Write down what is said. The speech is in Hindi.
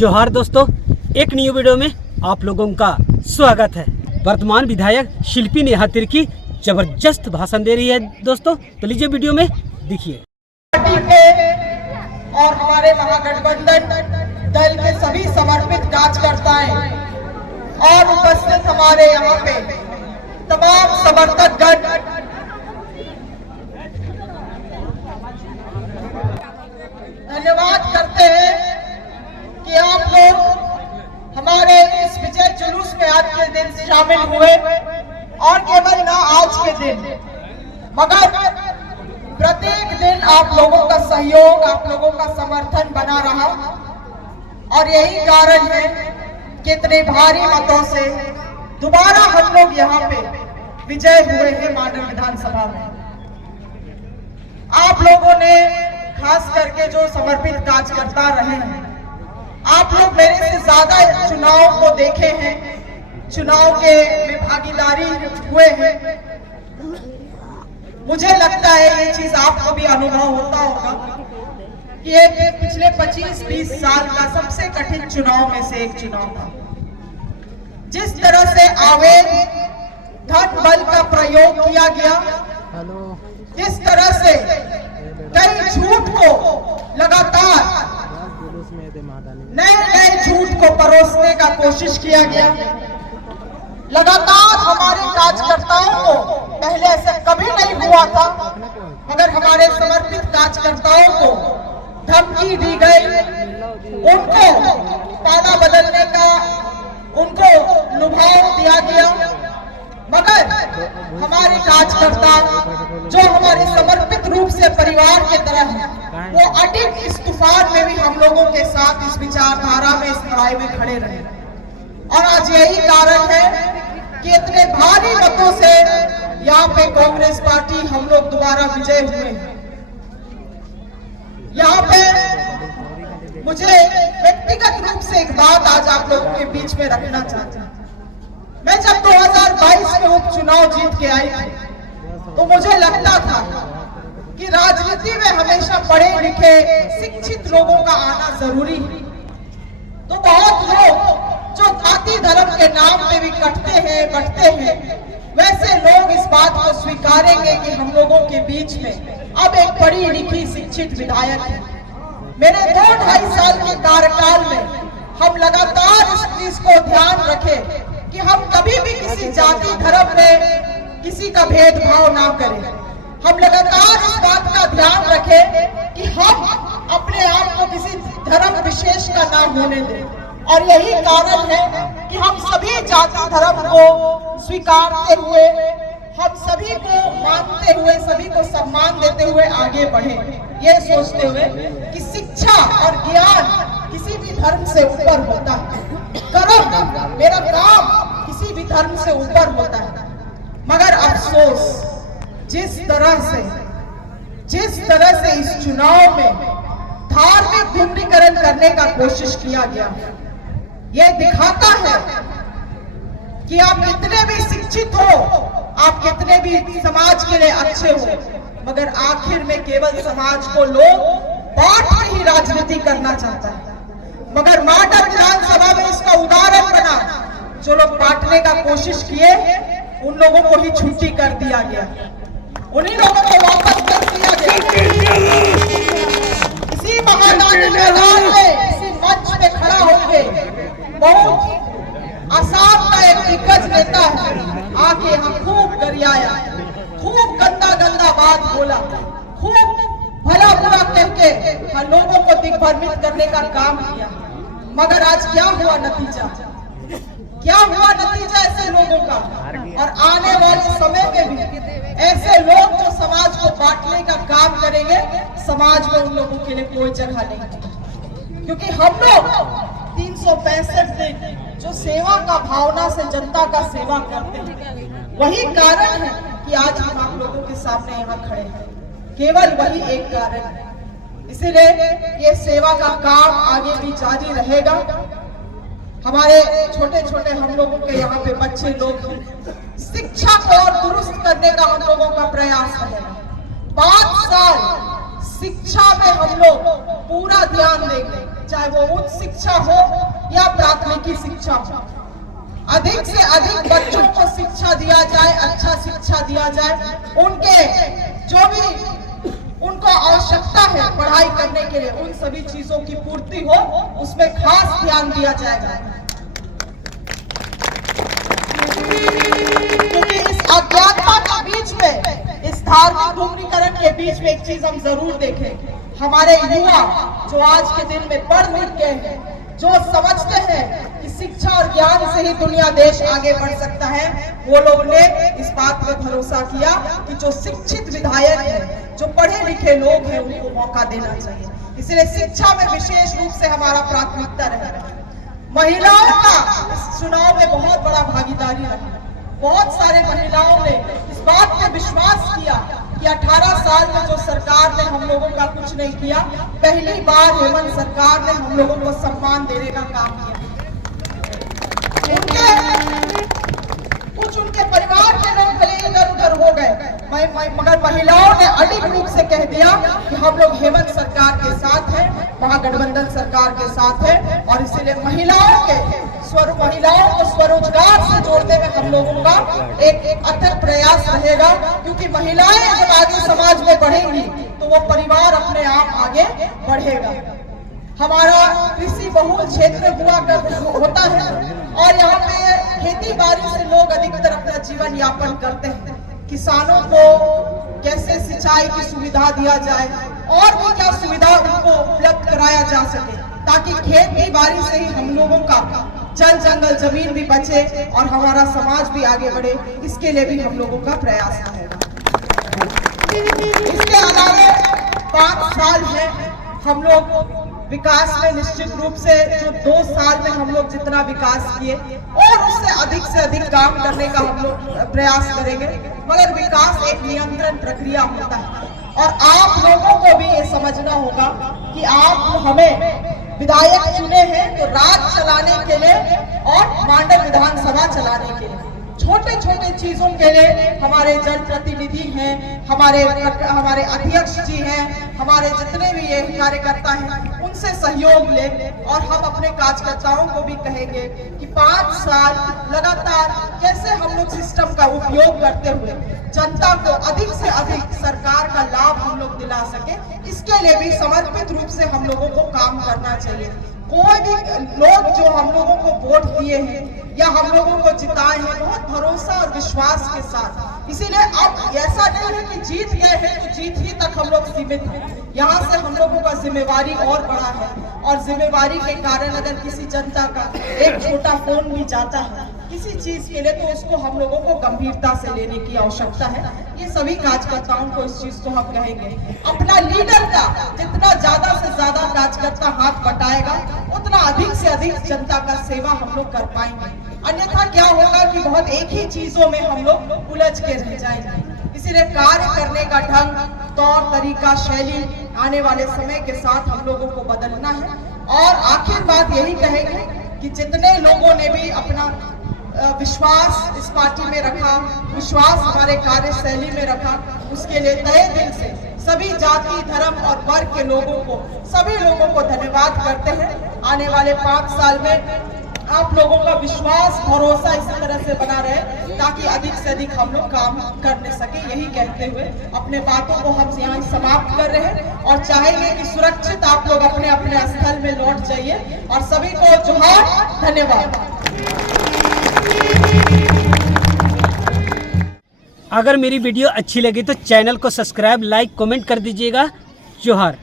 जोहार दोस्तों, एक न्यू वीडियो में आप लोगों का स्वागत है। वर्तमान विधायक शिल्पी नेहा तिर्की जबरदस्त भाषण दे रही है दोस्तों, तो लीजिए वीडियो में देखिए। और हमारे महागठबंधन दल के सभी समर्पित कार्यकर्ताएं और उपस्थित हमारे यहाँ पे तमाम समर्थक गण, धन्यवाद करते हैं कि आप लोग हमारे इस विजय जुलूस में आज के दिन शामिल हुए। और केवल ना आज के दिन, मगर प्रत्येक दिन आप लोगों का सहयोग, आप लोगों का समर्थन बना रहा। और यही कारण है कि इतने भारी मतों से दोबारा हम लोग यहाँ पे विजय हुए हैं मानव विधानसभा में। आप लोगों ने खास करके जो समर्पित कार्यकर्ता रहे हैं, आप लोग मेरे से ज्यादा चुनाव को देखे हैं, चुनाव के में भागीदारी हुए हैं। मुझे लगता है ये चीज आपको भी अनुभव होता होगा कि ये पिछले 25-20 साल का सबसे कठिन चुनाव में से एक चुनाव था। जिस तरह से आवेग, धन बल का प्रयोग किया गया, जिस तरह से कई झूठ को लगातार नए झूठ को परोसने का कोशिश किया गया। लगातार हमारे कार्यकर्ताओं को पहले ऐसा कभी नहीं हुआ था, मगर हमारे समर्पित कार्यकर्ताओं को धमकी दी गई, उनको पाला बदलने का उनको लुभाव दिया गया। मगर हमारे कार्यकर्ता जो हमारे समर्पित रूप से परिवार के तरह है, वो अडिग इस तूफान में भी हम लोगों के साथ इस विचारधारा में, इस लड़ाई में खड़े रहे। और आज यही कारण है कि इतने भारी मतों से यहाँ पे कांग्रेस पार्टी हम लोग दोबारा विजय हुए। यहाँ पे मुझे व्यक्तिगत रूप से एक बात आज आप लोगों के बीच में रखना चाहता हूँ। मैं जब 2022 में उपचुनाव जीत के आई थी, तो मुझे लगता था कि राजनीति में हमेशा पढ़े लिखे शिक्षित लोगों का आना जरूरी है। तो बहुत लोग जो जाति धर्म के नाम पे भी कटते हैं, बटते हैं, वैसे लोग इस बात को स्वीकारेंगे कि हम लोगों के बीच में अब एक पढ़ी लिखी शिक्षित विधायक है। मेरे 2-2.5 साल के कार्यकाल में हम लगातार इस चीज को ध्यान रखें कि हम कभी भी किसी जाति धर्म में किसी का भेदभाव ना करें। हम लगातार इस बात का ध्यान रखें कि हम अपने आप को किसी धर्म विशेष का ना होने दें। और यही कारण है कि हम सभी जाति धर्म को स्वीकारते हुए, हम सभी को मानते हुए, सभी को सम्मान देते हुए आगे बढ़े, ये सोचते हुए कि शिक्षा और ज्ञान किसी भी धर्म से ऊपर होता है, कर्म, मेरा काम किसी भी धर्म से ऊपर होता है। मगर अफसोस, जिस तरह से इस चुनाव में धार्मिक ध्रुवीकरण करने का कोशिश किया गया, यह दिखाता है कि आप कितने भी शिक्षित हो, आप कितने भी समाज के लिए अच्छे हो, मगर आखिर में केवल समाज को लोग बांट के ही राजनीति करना चाहता है। मगर माडर विधानसभा में इसका उदाहरण बना, जो लोग बांटने का कोशिश किए, उन लोगों को ही छुट्टी कर दिया गया, उन्हीं लोगों को वापस कर दिया गया। इसी महादानी मैदान में, इसी मंच पे खड़ा होके बहुत आसाम का एक दिग्गज नेता है, आके यहाँ खूब गरियाया, खूब गंदा बात बोला, खूब भला बुरा कहके लोगों को दिग्भ्रमित करने का काम किया। मगर आज क्या हुआ नतीजा? क्या हुआ नतीजा ऐसे लोगों का? और आने वाले समय में भी ऐसे लोग जो समाज को बांटने का काम करेंगे, समाज में उन लोगों के लिए कोई जगह नहीं। क्योंकि हम लोग 365 दिन जो सेवा का भावना से जनता का सेवा करते हैं, वही कारण है कि आज हम आप लोगों के सामने यहाँ खड़े हैं। केवल वही एक कारण है। इसीलिए ये सेवा का काम आगे भी जारी रहेगा। हमारे छोटे छोटे हम लोगों के यहाँ पे बच्चे लोग हैं, शिक्षा को और दुरुस्त करने का हम लोगों का प्रयास रहेगा। 5 साल शिक्षा में हम लोग पूरा ध्यान देंगे। चाहे वो उच्च शिक्षा हो या प्राथमिकी शिक्षा हो, अधिक से अधिक बच्चों को शिक्षा दिया जाए, अच्छा शिक्षा दिया जाए, उनके जो भी उनको आवश्यकता है पढ़ाई करने के लिए उन सभी चीजों की पूर्ति हो, उसमें खास ध्यान दिया जाएगा। क्योंकि इस अज्ञानता के बीच में, इस धार्मिक धूम्रीकरण के बीच में एक चीज हम जरूर देखें, हमारे युवा जो आज के दिन में पढ़ लिख गए हैं, जो समझते हैं कि शिक्षा और ज्ञान से ही दुनिया देश आगे बढ़ सकता है, वो लोग ने इस बात पर भरोसा किया कि जो शिक्षित विधायक हैं, जो पढ़े लिखे लोग हैं, उनको मौका देना चाहिए। इसलिए शिक्षा में विशेष रूप से हमारा प्राथमिकता रहेगा। महिलाओं का इस चुनाव में बहुत बड़ा भागीदारी रहा। बहुत सारे महिलाओं ने इस बात पे विश्वास किया कि 18 साल में जो सरकार ने हम लोगों का कुछ नहीं किया, पहली बार हेमंत सरकार ने हम लोगों को सम्मान देने का काम किया। कुछ उनके परिवार के लोग भले इधर उधर हो गए, मगर महिलाओं ने अडिग रूप से कह दिया कि हम लोग हेमंत सरकार के साथ हैं, महागठबंधन सरकार के साथ है, और इसीलिए महिलाओं को स्वरोजगार से जोड़ने में हम लोगों का एक अथक प्रयास रहेगा। क्योंकि महिलाएं जब आगे समाज में बढ़ेंगी तो वो परिवार अपने आप आगे बढ़ेगा। हमारा कृषि बहुल क्षेत्र होता है और यहाँ पे खेती बाड़ी से लोग अधिकतर अपना जीवन यापन करते हैं। किसानों को कैसे सिंचाई की सुविधा दिया जाए और भी क्या सुविधा उनको उपलब्ध कराया जा सके, ताकि खेती बाड़ी से ही हम लोगों का जल जंगल जमीन भी बचे और हमारा समाज भी आगे बढ़े, इसके लिए भी हम लोगों का प्रयास रहेगा। इसके अलावा 5 साल है, हम लोग विकास में निश्चित रूप से जो 2 साल में हम लोग जितना विकास किए और उससे अधिक काम करने का हम लोग प्रयास करेंगे। मगर विकास एक नियंत्रण प्रक्रिया होता है और आप लोगों को भी ये समझना होगा कि आप हमें विधायक चुने हैं तो राज चलाने के लिए और मांडल विधानसभा चलाने के लिए। छोटे छोटे चीजों के लिए हमारे जनप्रतिनिधि हैं, हमारे अध्यक्ष जी हैं, हमारे जितने भी ये कार्यकर्ता हैं, उनसे सहयोग ले और हम अपने कार्यकर्ताओं को भी कहेंगे कि 5 साल लगातार कैसे हम लोग सिस्टम का उपयोग करते हुए जनता को अधिक से अधिक सरकार का लाभ हम लोग दिला सके, इसके लिए भी समर्पित रूप से हम लोगों को काम करना चाहिए। कोई भी लोग जो हम लोगों को वोट दिए हैं या हम लोगों को जिताए हैं बहुत भरोसा और विश्वास के साथ, इसीलिए अब ऐसा नहीं है कि जीत गए हैं तो जीत ही तक हम लोग सीमित हैं। यहाँ से हम लोगों का जिम्मेवारी और बड़ा है और जिम्मेवारी के कारण अगर किसी जनता का एक छोटा फोन भी जाता है किसी चीज के लिए, तो उसको हम लोगों को गंभीरता से लेने की आवश्यकता है। ये सभी कार्यकर्ताओं को इस चीज को हम कहेंगे। अपना लीडर का जितना ज्यादा से ज्यादा कार्यकर्ता हाथ बटाएगा उतना अधिक से अधिक जनता का सेवा हम लोग कर पाएंगे। अन्यथा क्या होगा कि बहुत एक ही चीजों में हम लोग उलझ के रह जाएंगे। इसीलिए कार्य करने का ढंग, तौर तरीका, शैली आने वाले समय के साथ हम लोगों को बदलना है। और आखिर बात यही कहेंगे कि जितने लोगों ने भी अपना विश्वास इस पार्टी में रखा, विश्वास हमारे कार्यशैली में रखा, उसके लिए तहे दिल से सभी जाति, धर्म और वर्ग के लोगों को, सभी लोगों को धन्यवाद करते हैं। आने वाले 5 साल में आप लोगों का विश्वास, भरोसा इसी तरह से बना रहे ताकि अधिक से अधिक हम लोग काम करने सके। यही कहते हुए अपने बातों को हम यहाँ समाप्त कर रहे हैं और चाहेंगे कि सुरक्षित आप लोग अपने अपने स्थल में लौट जाइए। और सभी को जोहार, धन्यवाद। अगर मेरी वीडियो अच्छी लगी तो चैनल को सब्सक्राइब, लाइक, कमेंट कर दीजिएगा। जोहार।